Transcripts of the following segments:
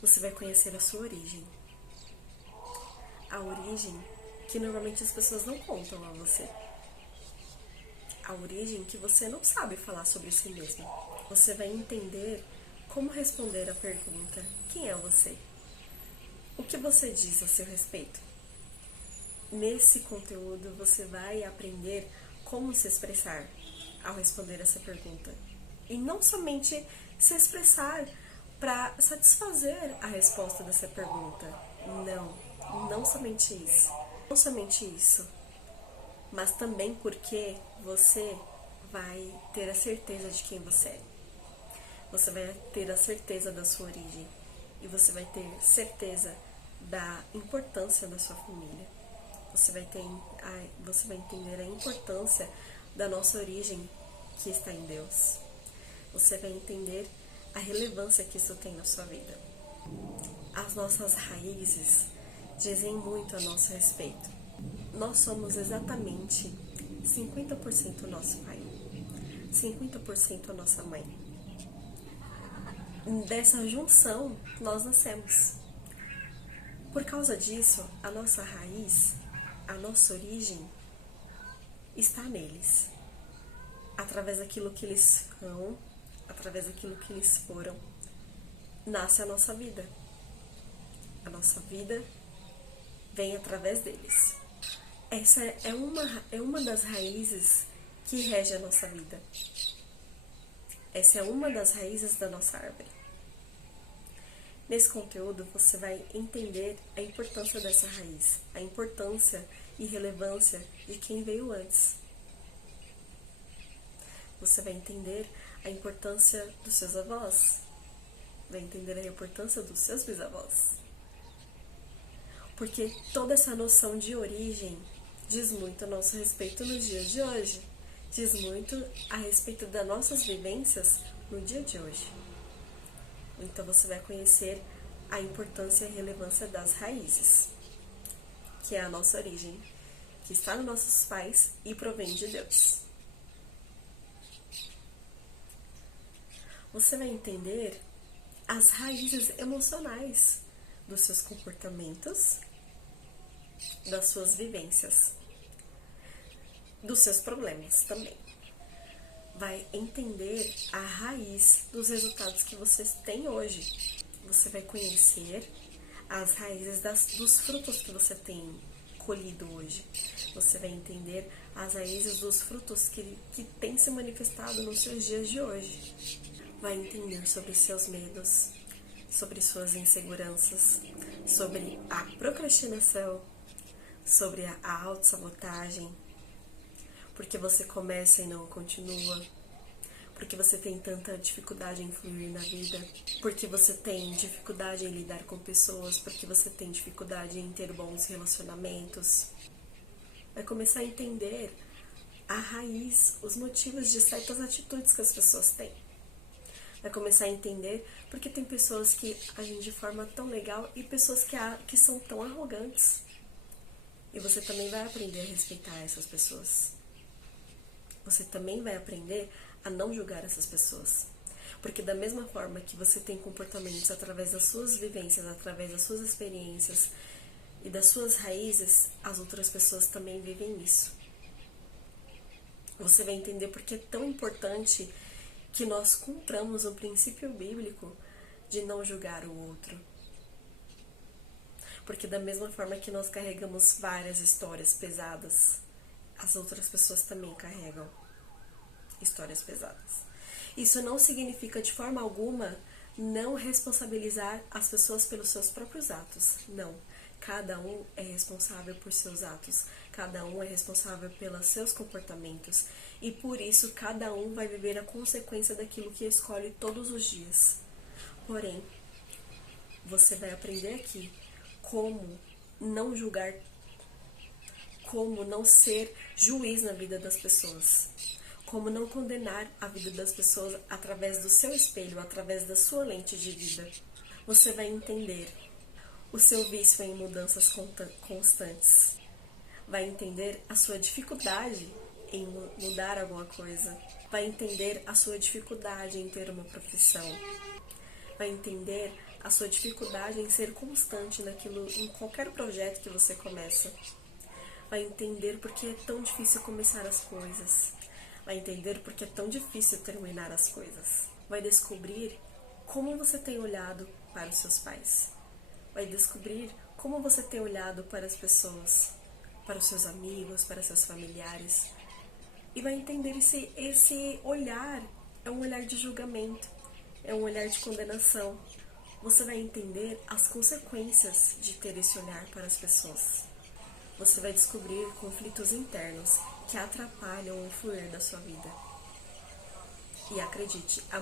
você vai conhecer a sua origem. A origem que normalmente as pessoas não contam a você. A origem que você não sabe falar sobre si mesmo. Você vai entender como responder a pergunta: quem é você? O que você diz a seu respeito? Nesse conteúdo você vai aprender como se expressar ao responder essa pergunta. E não somente se expressar para satisfazer a resposta dessa pergunta. Não somente isso. Não somente isso, mas também porque você vai ter a certeza de quem você é. Você vai ter a certeza da sua origem e você vai ter certeza da importância da sua família. Você vai entender a importância da nossa origem que está em Deus. Você vai entender a relevância que isso tem na sua vida. As nossas raízes dizem muito a nosso respeito. Nós somos exatamente 50% nosso pai, 50% a nossa mãe. Dessa junção, nós nascemos. Por causa disso, a nossa raiz, a nossa origem, está neles. Através daquilo que eles são, através daquilo que eles foram, nasce a nossa vida. A nossa vida vem através deles. Essa é uma das raízes que rege a nossa vida. Essa é uma das raízes da nossa árvore. Nesse conteúdo você vai entender a importância dessa raiz, a importância e relevância de quem veio antes. Você vai entender a importância dos seus avós, vai entender a importância dos seus bisavós. Porque toda essa noção de origem diz muito a nosso respeito nos dias de hoje, diz muito a respeito das nossas vivências no dia de hoje. Então você vai conhecer a importância e a relevância das raízes, que é a nossa origem, que está nos nossos pais e provém de Deus. Você vai entender as raízes emocionais dos seus comportamentos, das suas vivências, dos seus problemas também. Vai entender a raiz dos resultados que vocês têm hoje. Você vai conhecer as raízes dos frutos que você tem colhido hoje. Você vai entender as raízes dos frutos que têm se manifestado nos seus dias de hoje. Vai entender sobre seus medos, sobre suas inseguranças, sobre a procrastinação, sobre a autossabotagem, porque você começa e não continua, porque você tem tanta dificuldade em fluir na vida, porque você tem dificuldade em lidar com pessoas, porque você tem dificuldade em ter bons relacionamentos. Vai começar a entender a raiz, os motivos de certas atitudes que as pessoas têm. Vai começar a entender porque tem pessoas que agem de forma tão legal e pessoas que são tão arrogantes. E você também vai aprender a respeitar essas pessoas. Você também vai aprender a não julgar essas pessoas. Porque da mesma forma que você tem comportamentos através das suas vivências, através das suas experiências e das suas raízes, as outras pessoas também vivem isso. Você vai entender porque é tão importante que nós cumpramos o princípio bíblico de não julgar o outro. Porque da mesma forma que nós carregamos várias histórias pesadas, as outras pessoas também carregam histórias pesadas. Isso não significa de forma alguma não responsabilizar as pessoas pelos seus próprios atos. Não. Cada um é responsável por seus atos. Cada um é responsável pelos seus comportamentos. E por isso cada um vai viver a consequência daquilo que escolhe todos os dias. Porém, você vai aprender aqui como não julgar, como não ser juiz na vida das pessoas, como não condenar a vida das pessoas através do seu espelho, através da sua lente de vida. Você vai entender o seu vício em mudanças constantes, vai entender a sua dificuldade em mudar alguma coisa, vai entender a sua dificuldade em ter uma profissão, vai entender a sua dificuldade em ser constante naquilo, em qualquer projeto que você começa. Vai entender por que é tão difícil começar as coisas. Vai entender por que é tão difícil terminar as coisas. Vai descobrir como você tem olhado para os seus pais. Vai descobrir como você tem olhado para as pessoas, para os seus amigos, para os seus familiares. E vai entender esse olhar é um olhar de julgamento, é um olhar de condenação. Você vai entender as consequências de ter esse olhar para as pessoas. Você vai descobrir conflitos internos que atrapalham o fluir da sua vida. E acredite, há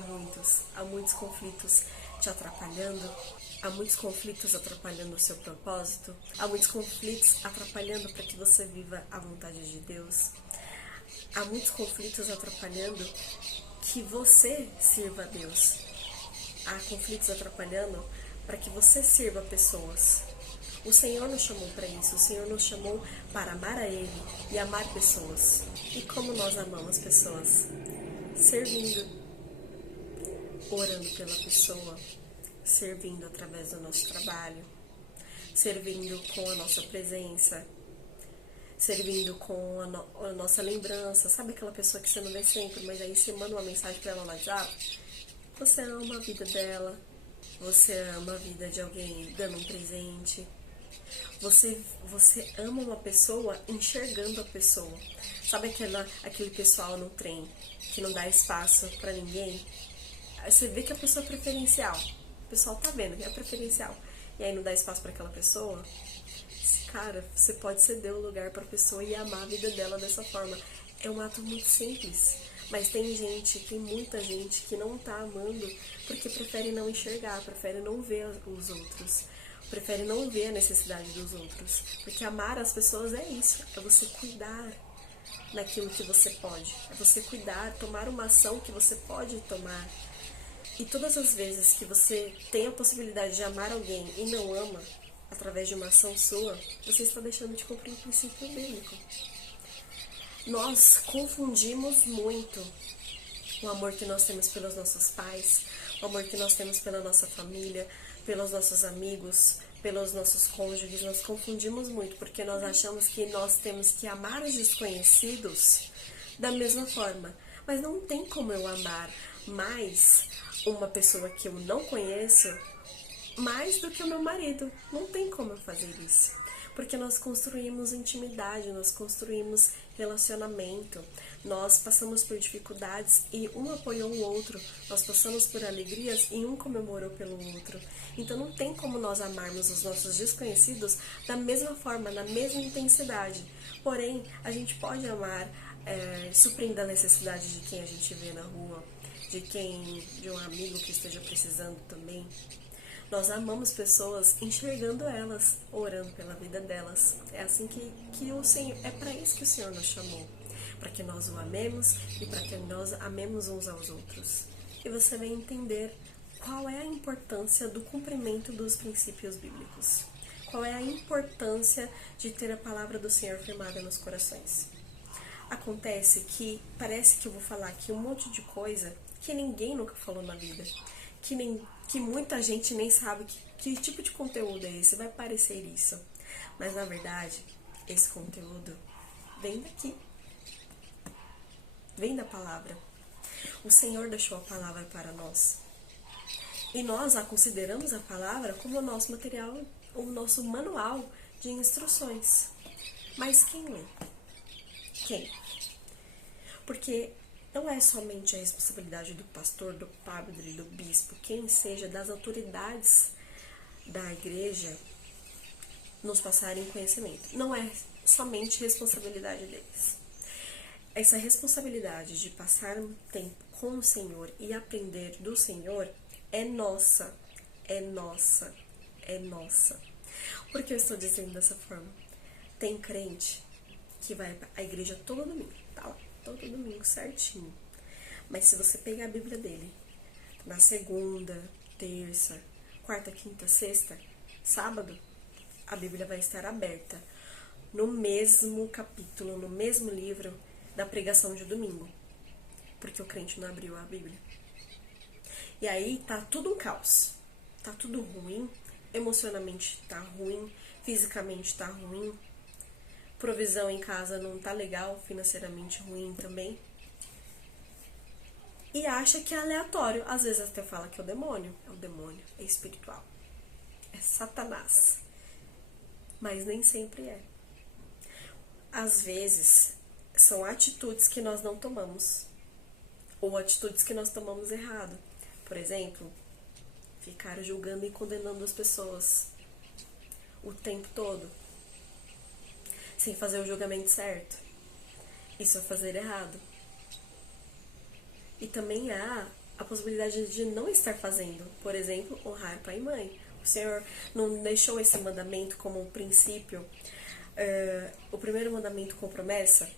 muitos conflitos te atrapalhando, há muitos conflitos atrapalhando o seu propósito, há muitos conflitos atrapalhando para que você viva a vontade de Deus, há muitos conflitos atrapalhando que você sirva a Deus, há conflitos atrapalhando para que você sirva pessoas. O Senhor nos chamou para isso, o Senhor nos chamou para amar a Ele e amar pessoas. E como nós amamos pessoas? Servindo, orando pela pessoa, servindo através do nosso trabalho, servindo com a nossa presença, servindo com a nossa lembrança. Sabe aquela pessoa que você não vê sempre, mas aí você manda uma mensagem para ela no WhatsApp? Você ama a vida dela, você ama a vida de alguém dando um presente. Você ama uma pessoa enxergando a pessoa. Sabe aquele pessoal no trem que não dá espaço pra ninguém? Aí você vê que a pessoa é preferencial. O pessoal tá vendo que é preferencial. E aí não dá espaço pra aquela pessoa. Cara, você pode ceder o lugar pra pessoa e amar a vida dela dessa forma. É um ato muito simples. Mas tem muita gente que não tá amando porque prefere não enxergar, prefere não ver os outros. Prefere não ver a necessidade dos outros. Porque amar as pessoas é isso. É você cuidar naquilo que você pode. É você cuidar, tomar uma ação que você pode tomar. E todas as vezes que você tem a possibilidade de amar alguém e não ama, através de uma ação sua, você está deixando de cumprir o princípio bíblico. Nós confundimos muito o amor que nós temos pelos nossos pais, o amor que nós temos pela nossa família, pelos nossos amigos, pelos nossos cônjuges. Nós confundimos muito, porque nós achamos que nós temos que amar os desconhecidos da mesma forma. Mas não tem como eu amar mais uma pessoa que eu não conheço mais do que o meu marido. Não tem como eu fazer isso. Porque nós construímos intimidade, nós construímos relacionamento, nós passamos por dificuldades e um apoiou o outro, nós passamos por alegrias e um comemorou pelo outro. Então não tem como nós amarmos os nossos desconhecidos da mesma forma, na mesma intensidade. Porém, a gente pode amar suprindo a necessidade de quem a gente vê na rua, de um amigo que esteja precisando também. Nós amamos pessoas enxergando elas, orando pela vida delas. É assim que o Senhor, é para isso que o Senhor nos chamou, para que nós o amemos e para que nós amemos uns aos outros. E você vai entender qual é a importância do cumprimento dos princípios bíblicos. Qual é a importância de ter a palavra do Senhor firmada nos corações. Acontece que parece que eu vou falar aqui um monte de coisa que ninguém nunca falou na vida, que muita gente nem sabe que tipo de conteúdo é esse, vai parecer isso. Mas na verdade, esse conteúdo vem daqui, vem da palavra. O Senhor deixou a palavra para nós. E nós a consideramos a palavra como o nosso material, o nosso manual de instruções. Mas quem lê? Quem? Porque não é somente a responsabilidade do pastor, do padre, do bispo, quem seja, das autoridades da igreja nos passarem conhecimento. Não é somente responsabilidade deles. Essa responsabilidade de passar um tempo com o Senhor e aprender do Senhor é nossa, é nossa, é nossa. Por que eu estou dizendo dessa forma? Tem crente que vai à igreja todo domingo, tá lá, todo domingo certinho. Mas se você pegar a Bíblia dele, na segunda, terça, quarta, quinta, sexta, sábado, a Bíblia vai estar aberta no mesmo capítulo, no mesmo livro da pregação de domingo. Porque o crente não abriu a Bíblia. E aí tá tudo um caos. tá tudo ruim, emocionalmente tá ruim, fisicamente tá ruim, provisão em casa não tá legal, financeiramente ruim também. E acha que é aleatório. Às vezes até fala que é o demônio. É o demônio, é espiritual. É Satanás. Mas nem sempre é. Às vezes são atitudes que nós não tomamos. Ou atitudes que nós tomamos errado. Por exemplo, ficar julgando e condenando as pessoas o tempo todo, sem fazer o julgamento certo. Isso é fazer errado. E também há a possibilidade de não estar fazendo. Por exemplo, honrar pai e mãe. O Senhor não deixou esse mandamento como um princípio. O primeiro mandamento com promessa: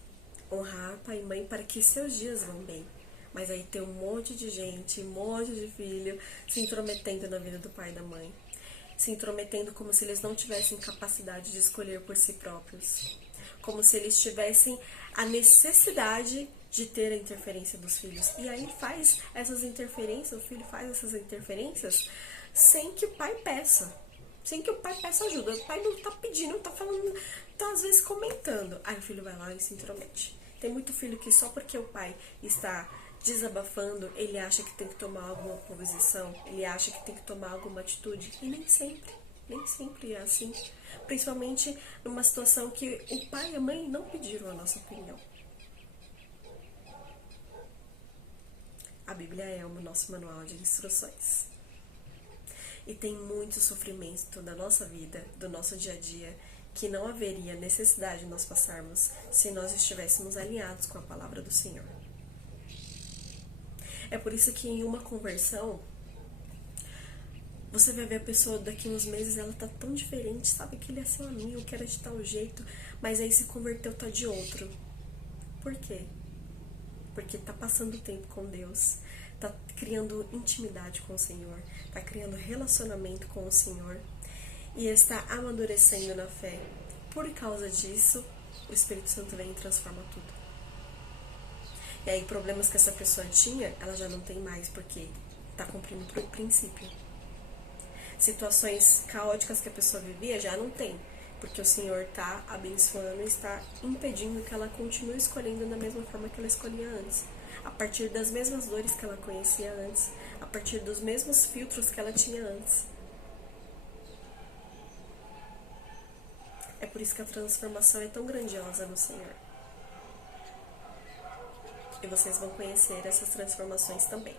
honrar pai e mãe para que seus dias vão bem. Mas aí tem um monte de gente, um monte de filho se intrometendo na vida do pai e da mãe. Se intrometendo como se eles não tivessem capacidade de escolher por si próprios. Como se eles tivessem a necessidade de ter a interferência dos filhos. E aí faz essas interferências, o filho faz essas interferências sem que o pai peça. Sem que o pai peça ajuda. O pai não tá pedindo, não tá falando, tá às vezes comentando. Aí o filho vai lá e se intromete. Tem muito filho que só porque o pai está desabafando, ele acha que tem que tomar alguma posição, ele acha que tem que tomar alguma atitude. E nem sempre é assim. Principalmente numa situação que o pai e a mãe não pediram a nossa opinião. A Bíblia é o nosso manual de instruções. E tem muito sofrimento da nossa vida, do nosso dia a dia, que não haveria necessidade de nós passarmos se nós estivéssemos alinhados com a palavra do Senhor. É por isso que em uma conversão, você vai ver a pessoa daqui uns meses, ela tá tão diferente, sabe que ele é seu amigo, que era de tal jeito, mas aí se converteu, tá de outro. Por quê? Porque tá passando tempo com Deus, tá criando intimidade com o Senhor, tá criando relacionamento com o Senhor e está amadurecendo na fé. Por causa disso, o Espírito Santo vem e transforma tudo. E aí problemas que essa pessoa tinha, ela já não tem mais, porque tá cumprindo o princípio. Situações caóticas que a pessoa vivia, já não tem, porque o Senhor está abençoando e está impedindo que ela continue escolhendo da mesma forma que ela escolhia antes, a partir das mesmas dores que ela conhecia antes, a partir dos mesmos filtros que ela tinha antes. É por isso que a transformação é tão grandiosa no Senhor. E vocês vão conhecer essas transformações também.